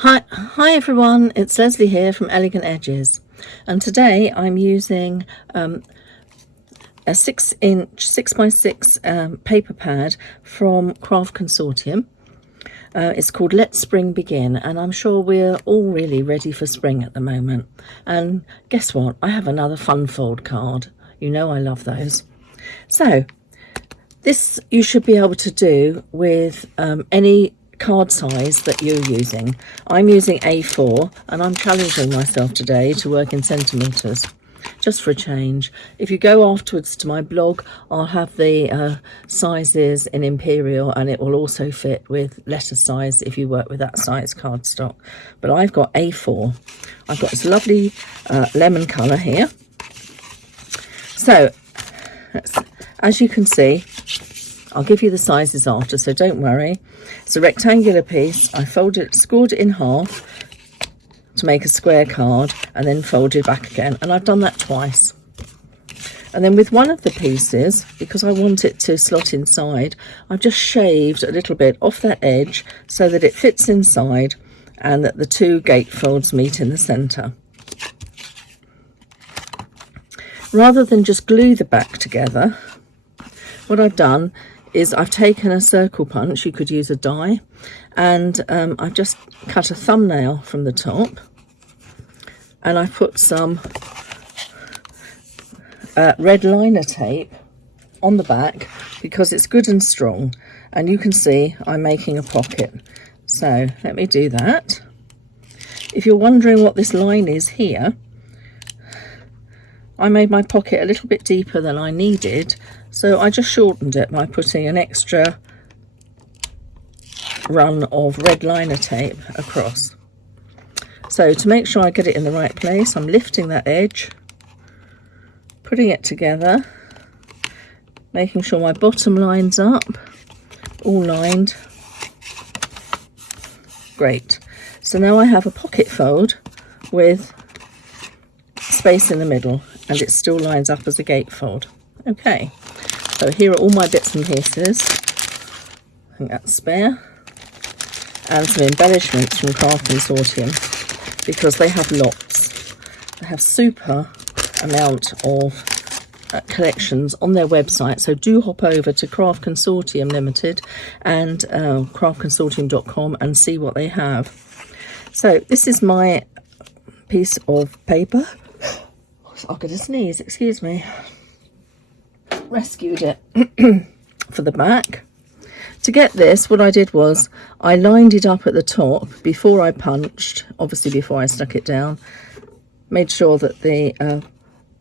Hi everyone, it's Leslie here from Elegant Edges, and today I'm using a 6-inch 6x6 paper pad from Craft Consortium. It's called Let Spring Begin, and I'm sure we're all really ready for spring at the moment. And guess what? I have another fun fold card. You know I love those. So this you should be able to do with any card size that you're using. I'm using A4 and I'm challenging myself today to work in centimetres, just for a change. If you go afterwards to my blog, I'll have the sizes in Imperial, and it will also fit with letter size if you work with that size cardstock. But I've got A4. I've got this lovely lemon colour here. So as you can see, I'll give you the sizes after, so don't worry. It's a rectangular piece. I scored it in half to make a square card, and then folded back again, and I've done that twice. And then with one of the pieces, because I want it to slot inside, I've just shaved a little bit off that edge so that it fits inside and that the two gatefolds meet in the centre. Rather than just glue the back together, what I've done is I've taken a circle punch, you could use a die, and I've just cut a thumbnail from the top, and I've put some red liner tape on the back because it's good and strong, and you can see I'm making a pocket. So let me do that. If you're wondering what this line is here, I made my pocket a little bit deeper than I needed, so I just shortened it by putting an extra run of red liner tape across. So to make sure I get it in the right place, I'm lifting that edge, putting it together, making sure my bottom lines up, all lined. Great. So now I have a pocket fold with space in the middle, and it still lines up as a gatefold. Okay, so here are all my bits and pieces. I think that's spare. And some embellishments from Craft Consortium, because they have lots. They have super amount of collections on their website, so do hop over to Craft Consortium Limited and craftconsortium.com and see what they have. So this is my piece of paper. I'm going to sneeze, excuse me. Rescued it for the back. To get this, what I did was I lined it up at the top before I punched, obviously before I stuck it down, made sure that the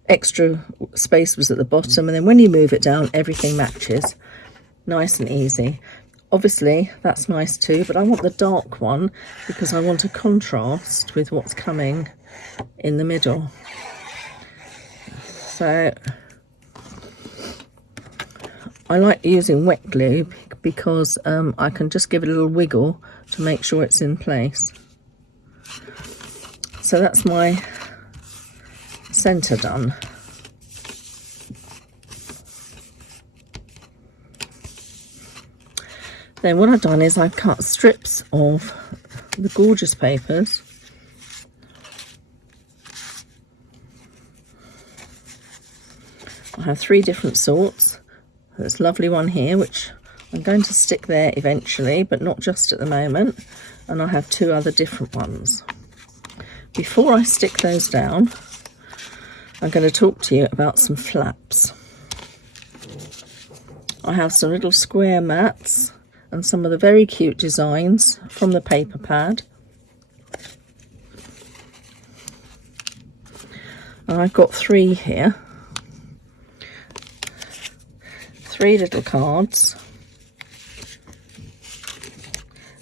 extra space was at the bottom, and then when you move it down, everything matches. Nice and easy. Obviously, that's nice too, but I want the dark one because I want a contrast with what's coming in the middle. So I like using wet glue because I can just give it a little wiggle to make sure it's in place. So that's my centre done. Then what I've done is I've cut strips of the gorgeous papers. I have 3 different sorts. This lovely one here, which I'm going to stick there eventually, but not just at the moment. And I have 2 other different ones. Before I stick those down, I'm going to talk to you about some flaps. I have some little square mats and some of the very cute designs from the paper pad. And I've got 3 here. 3 little cards,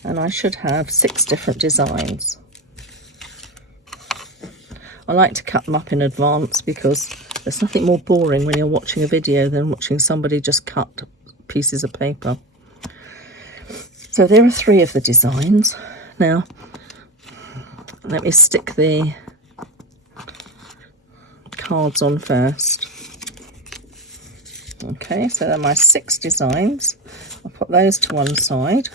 and I should have 6 different designs. I like to cut them up in advance because there's nothing more boring when you're watching a video than watching somebody just cut pieces of paper. So there are 3 of the designs. Now let me stick the cards on first. Okay, so they're my 6 designs. I'll put those to one side.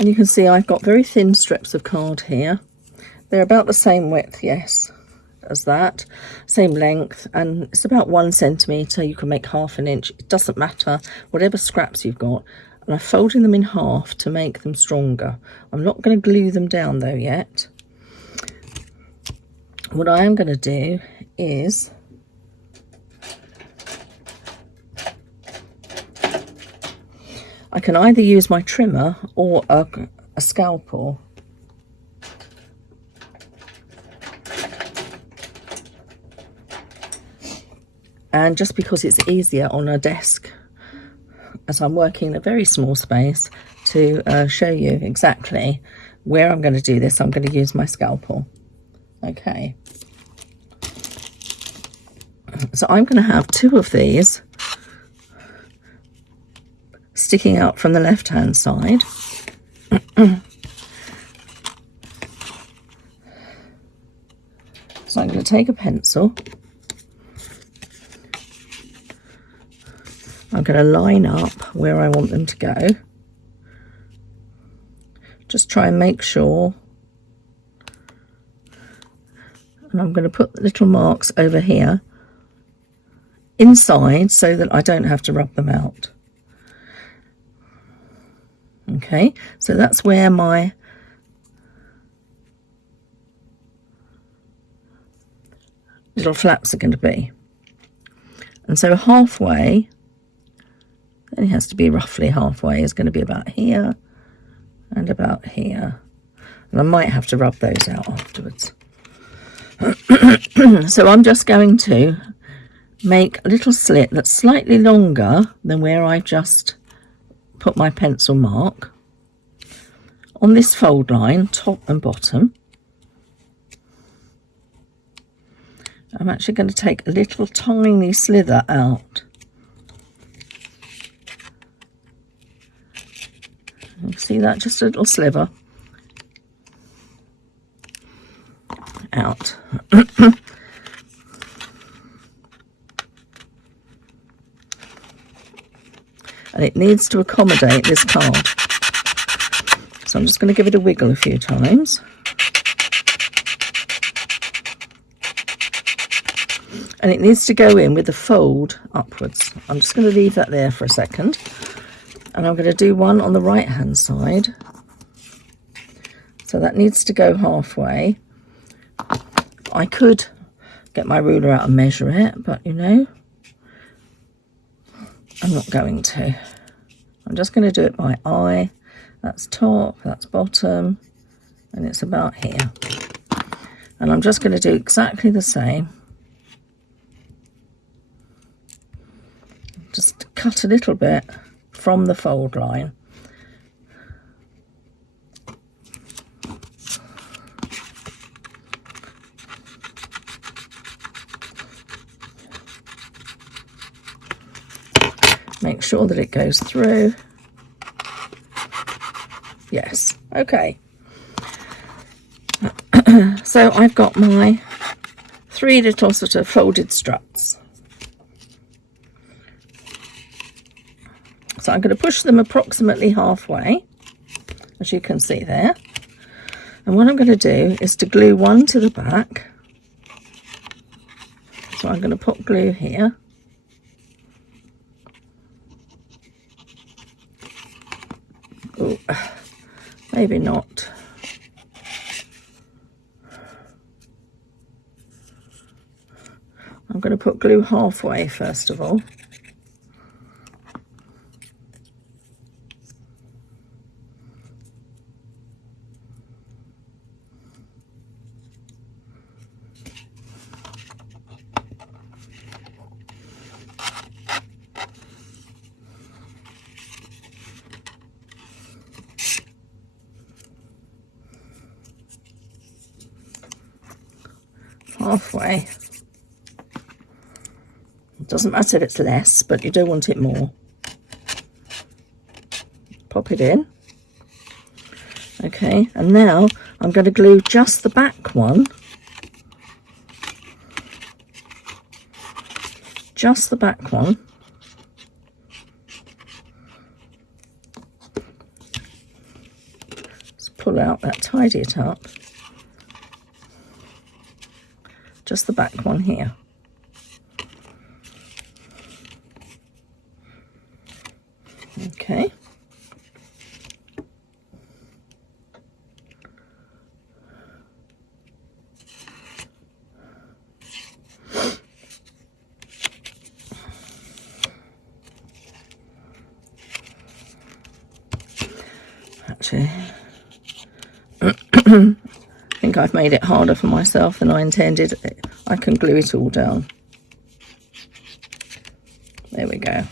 And you can see I've got very thin strips of card here. They're about the same width, yes, as that, same length, and it's about 1 centimetre. You can make ½ an inch, it doesn't matter, whatever scraps you've got. And I'm folding them in half to make them stronger. I'm not going to glue them down though yet. What I am going to do is I can either use my trimmer or a scalpel. And just because it's easier on a desk, as I'm working in a very small space, to show you exactly where I'm going to do this, I'm going to use my scalpel. Okay. So I'm going to have 2 of these sticking out from the left-hand side. So I'm going to take a pencil. I'm going to line up where I want them to go. Just try and make sure. And I'm going to put little marks over here inside so that I don't have to rub them out. Okay, so that's where my little flaps are going to be. And so halfway, it has to be roughly halfway, is going to be about here and about here. And I might have to rub those out afterwards. So I'm just going to make a little slit that's slightly longer than where I've just put my pencil mark on this fold line, top and bottom. I'm actually going to take a little tiny slither out. You see that? Just a little sliver out. And it needs to accommodate this card. So I'm just going to give it a wiggle a few times. And it needs to go in with the fold upwards. I'm just going to leave that there for a second. And I'm going to do one on the right hand side. So that needs to go halfway. I could get my ruler out and measure it, but you know, I'm not going to. I'm just going to do it by eye. That's top, that's bottom, and it's about here. And I'm just going to do exactly the same. Just cut a little bit from the fold line. Make sure that it goes through. Yes, okay. So I've got my 3 little sort of folded struts. So I'm going to push them approximately halfway, as you can see there. And what I'm going to do is to glue one to the back. So I'm going to put glue here. Oh, maybe not. I'm going to put glue halfway first of all. Halfway. It doesn't matter if it's less, but you do want it more. Pop it in. Okay, and now I'm going to glue just the back one. Just the back one. pull out that, tidy it up. Just the back one here. Okay. Actually, I think I've made it harder for myself than I intended. I can glue it all down. There we go.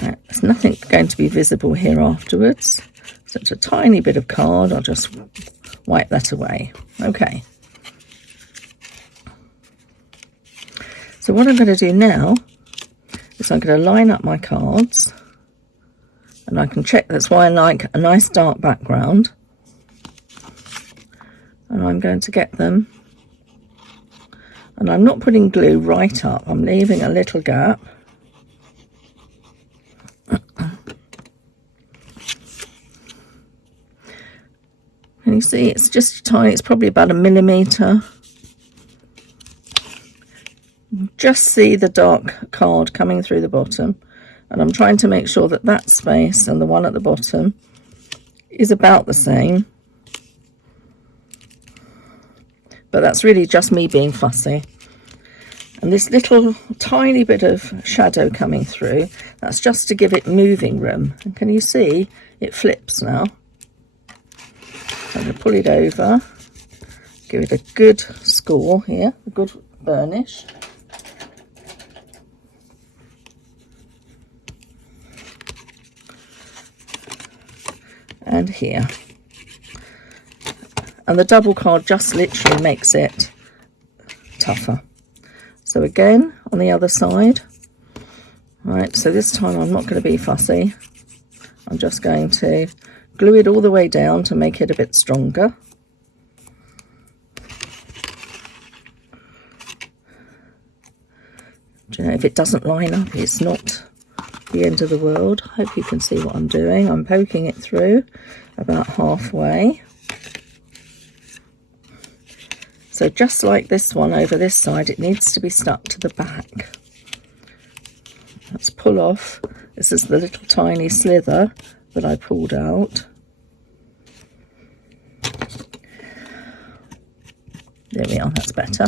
Right, there's nothing going to be visible here afterwards. So it's a tiny bit of card. I'll just wipe that away. Okay. So what I'm going to do now is I'm going to line up my cards. And I can check, that's why I like a nice dark background. And I'm going to get them. And I'm not putting glue right up, I'm leaving a little gap. And you see it's just tiny, it's probably about 1 millimetre. Just see the dark card coming through the bottom. And I'm trying to make sure that that space and the one at the bottom is about the same. But that's really just me being fussy. And this little tiny bit of shadow coming through, that's just to give it moving room. And can you see it flips now? I'm going to pull it over, give it a good score here, a good burnish. And here, and the double card just literally makes it tougher. So again on the other side, right, so this time I'm not going to be fussy, I'm just going to glue it all the way down to make it a bit stronger. Do you know, if it doesn't line up, it's not the end of the world. I hope you can see what I'm doing. I'm poking it through about halfway. So just like this one over this side, it needs to be stuck to the back. Let's pull off. This is the little tiny slither that I pulled out. There we are, that's better.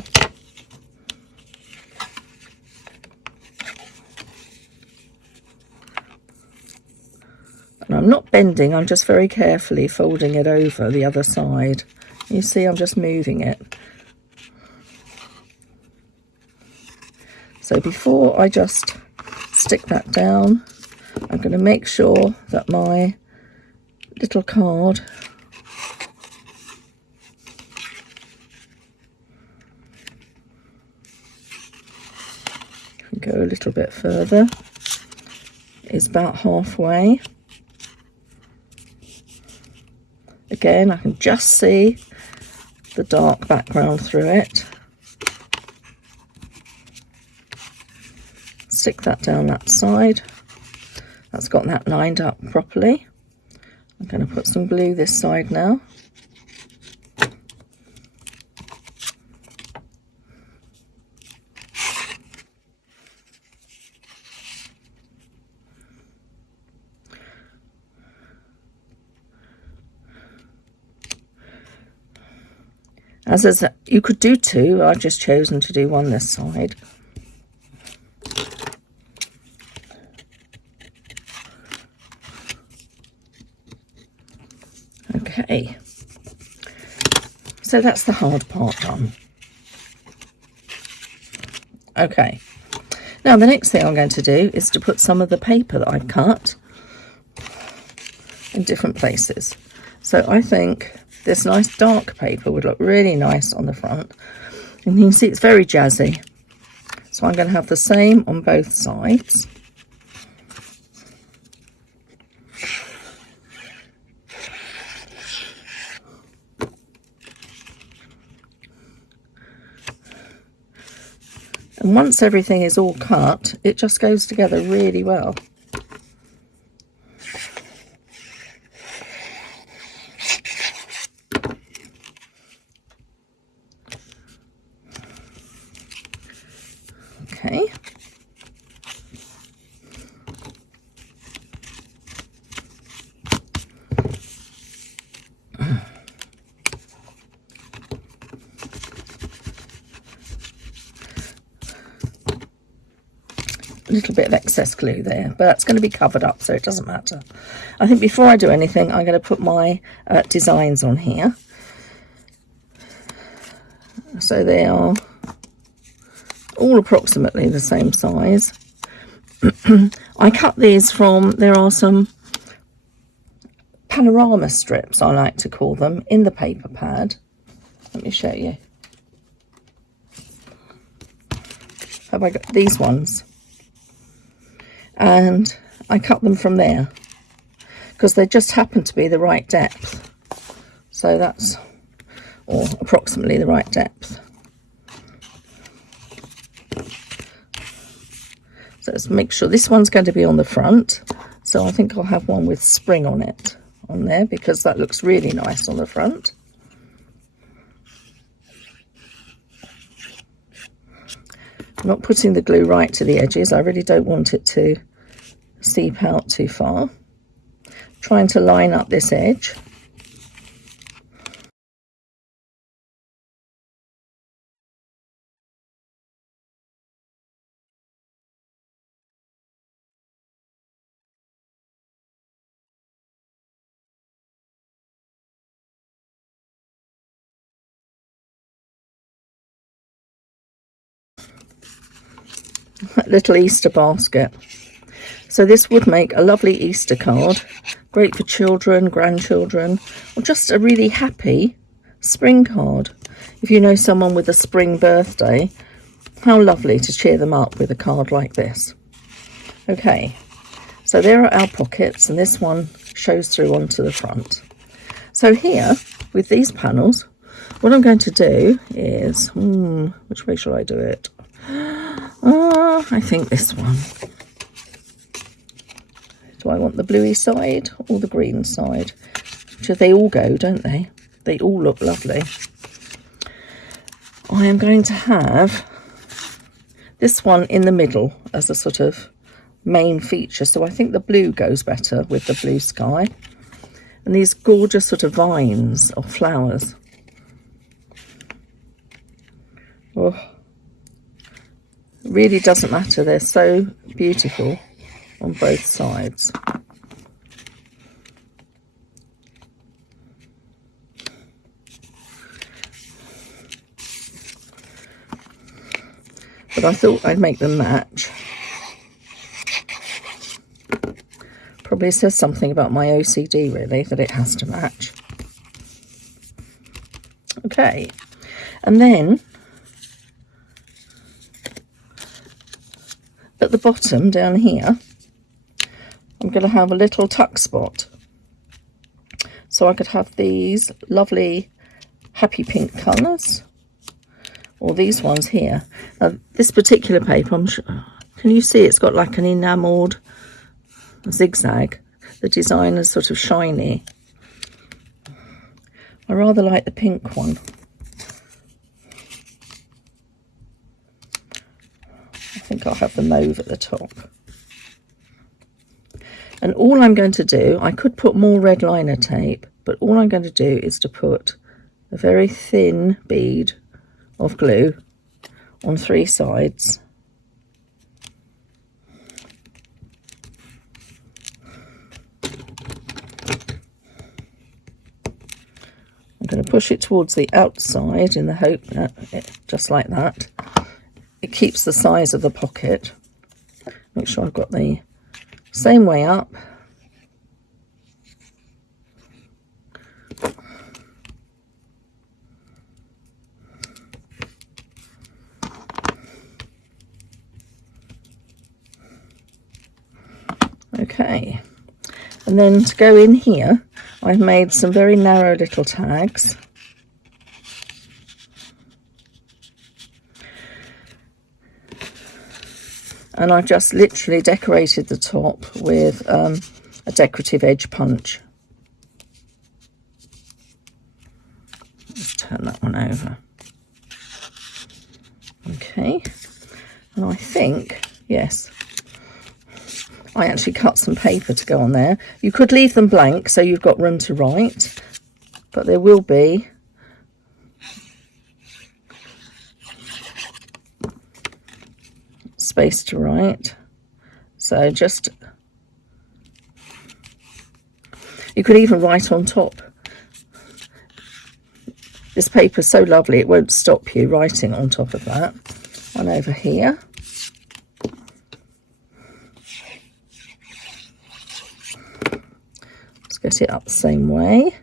And I'm not bending, I'm just very carefully folding it over the other side. You see, I'm just moving it. So before I just stick that down, I'm going to make sure that my little card can go a little bit further, is about halfway. Again, I can just see the dark background through it. Stick that down that side. That's got that lined up properly. I'm going to put some glue this side now. As you could do two, I've just chosen to do one this side. Okay, so that's the hard part done. Okay, now the next thing I'm going to do is to put some of the paper that I've cut in different places. So I think this nice dark paper would look really nice on the front, and you can see it's very jazzy. So I'm going to have the same on both sides. And once everything is all cut, it just goes together really well. Okay. A little bit of excess glue there, but that's going to be covered up, so it doesn't matter. I think before I do anything, I'm going to put my designs on here. So they are all approximately the same size. I cut these from, there are some panorama strips, I like to call them, in the paper pad. Let me show you. Have I got these ones? And I cut them from there because they just happen to be the right depth. So that's, or approximately the right depth. So let's make sure this one's going to be on the front. So I think I'll have one with spring on it, on there, because that looks really nice on the front. I'm not putting the glue right to the edges. I really don't want it to seep out too far. Trying to line up this edge. That little Easter basket. So this would make a lovely Easter card, great for children, grandchildren, or just a really happy spring card. If you know someone with a spring birthday, how lovely to cheer them up with a card like this. Okay, so there are our pockets, and this one shows through onto the front. So here, with these panels, what I'm going to do is, which way shall I do it? I think this one. Do I want the bluey side or the green side? Which they all go, don't they? They all look lovely. I am going to have this one in the middle as a sort of main feature. So I think the blue goes better with the blue sky. And these gorgeous sort of vines or flowers. Oh, it really doesn't matter. They're so beautiful on both sides. But I thought I'd make them match. Probably says something about my OCD, really, that it has to match. Okay, and then at the bottom down here, I'm going to have a little tuck spot. So I could have these lovely happy pink colours, or these ones here. Now, this particular paper, I'm sure, can you see it's got like an enamelled zigzag? The design is sort of shiny. I rather like the pink one. I think I'll have the mauve at the top. And all I'm going to do, I could put more red liner tape, but all I'm going to do is to put a very thin bead of glue on 3 sides. I'm going to push it towards the outside in the hope that just like that, it keeps the size of the pocket. Make sure I've got the same way up. Okay, and then to go in here, I've made some very narrow little tags. And I've just literally decorated the top with a decorative edge punch. Let's turn that one over. Okay, And I think, yes, I actually cut some paper to go on there. You could leave them blank so you've got room to write, but there will be space to write. So just, you could even write on top. This paper is so lovely, it won't stop you writing on top of that. One over here. Let's get it up the same way.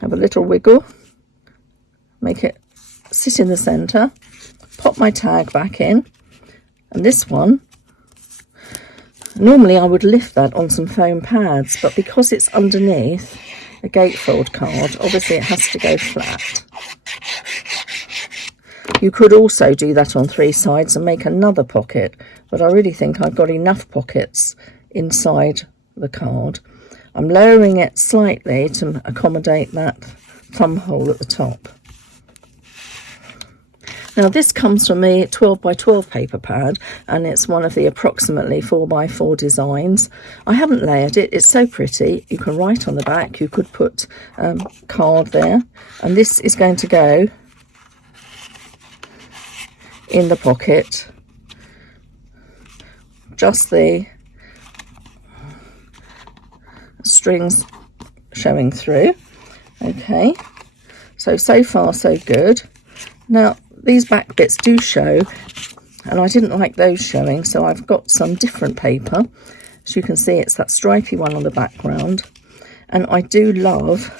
Have a little wiggle. Make it sit in the centre. Pop my tag back in. And this one, normally I would lift that on some foam pads, but because it's underneath a gatefold card, obviously it has to go flat. You could also do that on 3 sides and make another pocket, but I really think I've got enough pockets inside the card. I'm lowering it slightly to accommodate that thumb hole at the top. Now this comes from a 12 by 12 paper pad, and it's one of the approximately 4 by 4 designs. I haven't layered it, it's so pretty. You can write on the back, you could put card there, and this is going to go in the pocket, just the strings showing through. Okay, so far so good. Now these back bits do show, and I didn't like those showing, so I've got some different paper. As you can see, it's that stripy one on the background, and I do love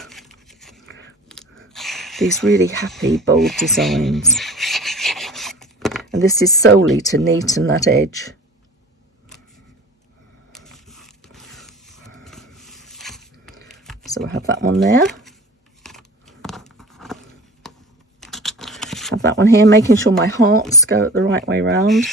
these really happy bold designs, and this is solely to neaten that edge. So we'll have that one there. Have that one here, making sure my hearts go the right way round.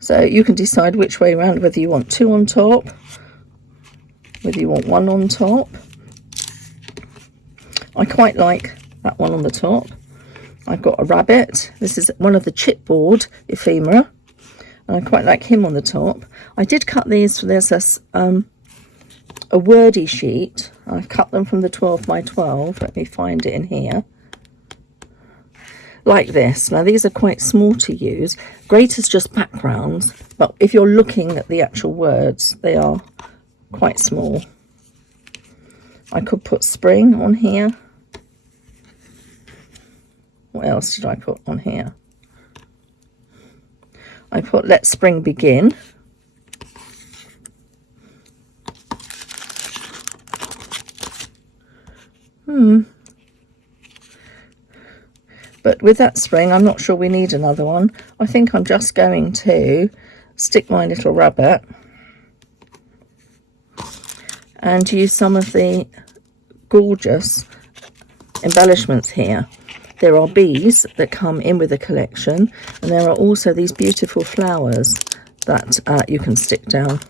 So you can decide which way around, whether you want 2 on top, whether you want 1 on top. I quite like that one on the top. I've got a rabbit. This is one of the chipboard ephemera, and I quite like him on the top. I did cut these, there's a wordy sheet. I've cut them from the 12 by 12. Let me find it in here. Like this. Now these are quite small to use. Great as just backgrounds, but if you're looking at the actual words, they are quite small. I could put spring on here. What else did I put on here? I put let spring begin. But with that spring, I'm not sure we need another one. I think I'm just going to stick my little rabbit and use some of the gorgeous embellishments here. There are bees that come in with the collection, and there are also these beautiful flowers that you can stick down.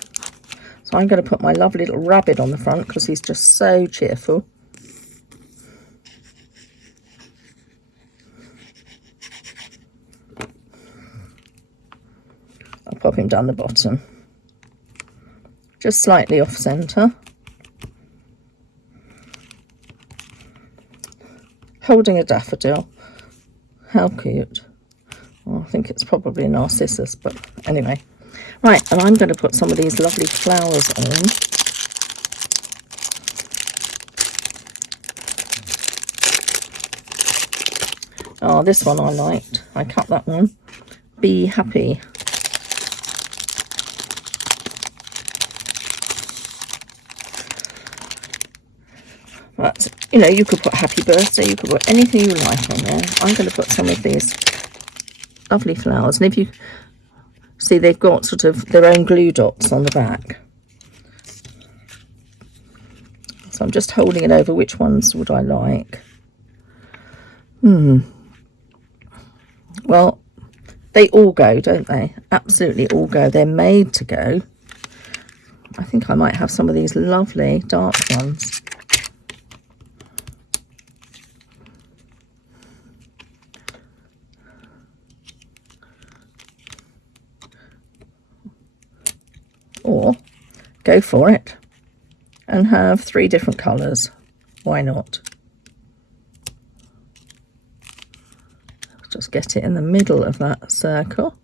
So I'm going to put my lovely little rabbit on the front because he's just so cheerful. I'll pop him down the bottom, just slightly off centre. Holding a daffodil. How cute. Well, I think it's probably narcissus, but anyway. Right, and I'm going to put some of these lovely flowers on. Oh, this one I liked. I cut that one. Be happy. But, you know, you could put happy birthday, you could put anything you like on there. I'm going to put some of these lovely flowers. And if you see, they've got sort of their own glue dots on the back. So I'm just holding it over which ones would I like. Well, they all go, don't they? Absolutely all go. They're made to go. I think I might have some of these lovely dark ones. Or go for it and have 3 different colours. Why not? Just get it in the middle of that circle.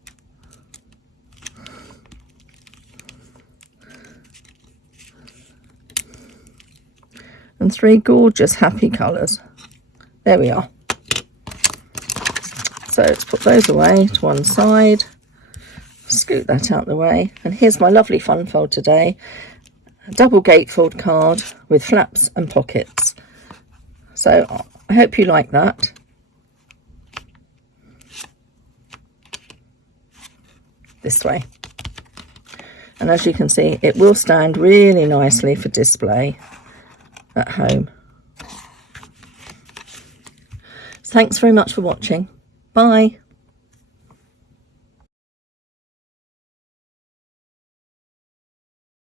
And 3 gorgeous happy colours. There we are. So let's put those away to one side. Scoot that out the way. And here's my lovely fun fold today. A double gatefold card with flaps and pockets. So I hope you like that. This way. And as you can see, it will stand really nicely for display at home. Thanks very much for watching. Bye.